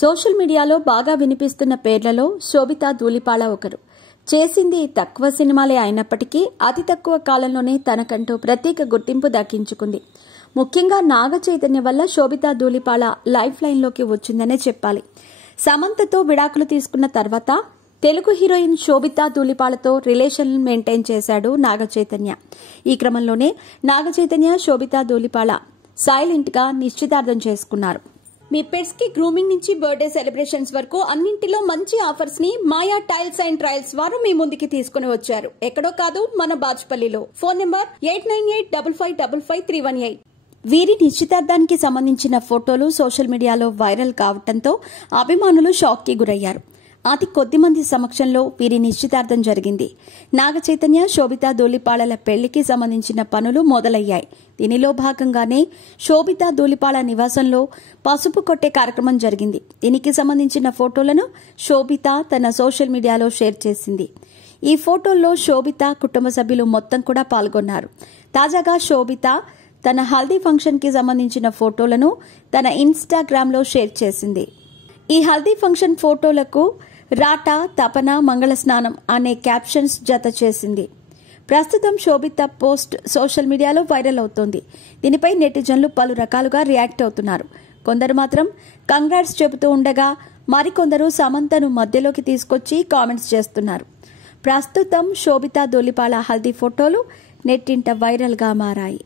Social మీడియాలో బాగా వినిపిస్తున్న పేర్లలో శోభితా ధూళిపాళ ఒకరు. చేసింది తక్కువ సినిమాలే అయినప్పటికీ అతి తక్కువ కాలంలోనే తనకంటూ ప్రత్యేక గుర్తింపు దక్కించుకుంది. ముఖ్యంగా నాగ చైతన్య వల్ల శోభితా ధూళిపాళ లైఫ్ లైన్లోకి వచ్చిందనే చెప్పాలి. సమంతతో విడాకులు తీసుకున్న తర్వాత తెలుగు హీరోయిన్ శోభితా ధూళిపాళతో రిలేషన్ మెయింటైన్ చేశాడు నాగ చైతన్య. ఈ క్రమంలోనే నాగ చైతన్య శోభితా ధూళిపాళ సైలెంట్ గా నిశ్చితార్థం చేసుకున్నారు. మీ పెట్స్ కి గ్రూమింగ్ నుంచి బర్త్డే సెలబ్రేషన్స్ వరకు అన్నింటిలో మంచి ఆఫర్స్ ని మాయా టైల్స్ అండ్ ట్రయల్స్ వారు మీ ముందుకి తీసుకుని వచ్చారు. ఎక్కడో కాదు, మన బాచుపల్లిలో. Phone number 8985555318. వీరి నిశ్చితార్థానికి సంబంధించిన ఫోటోలు సోషల్ మీడియాలో వైరల్ కావడంతో అభిమానులు షాక్ కి గురయ్యారు. అతి కొద్ది మంది సమక్షంలో వీరి నిశ్చితార్థం జరిగింది. నాగ చైతన్య శోభితా ధూళిపాళల పెళ్లికి సంబంధించిన పనులు మొదలయ్యాయి. దీనిలో భాగంగానే శోభితా ధూళిపాళ నివాసంలో పసుపు కొట్టే కార్యక్రమం జరిగింది. దీనికి సంబంధించిన ఫోటోలను శోభిత తన సోషల్ మీడియాలో షేర్ చేసింది. ఈ ఫోటోల్లో శోభిత కుటుంబ సభ్యులు మొత్తం కూడా పాల్గొన్నారు. తాజాగా శోభిత తన హల్దీ ఫంక్షన్ కి సంబంధించిన ఫోటోలను తన ఇన్స్టాగ్రామ్లో షేర్ చేసింది. ఈ హల్దీ ఫంక్షన్ ఫోటోలకు రాటా, తపన, మంగళ స్నానం అనే క్యాప్షన్స్ జత చేసింది. ప్రస్తుతం శోభిత పోస్ట్ సోషల్ మీడియాలో వైరల్ అవుతోంది. దీనిపై నెటిజన్లు పలు రకాలుగా రియాక్ట్ అవుతున్నారు. కొందరు మాత్రం కంగ్రాట్స్ చెబుతూ ఉండగా మరికొందరు సమంతను మధ్యలోకి తీసుకొచ్చి కామెంట్స్ చేస్తున్నారు. ప్రస్తుతం శోభితా ధూళిపాళ హల్దీ ఫోటోలు నెట్టింట వైరల్ గా మారాయి.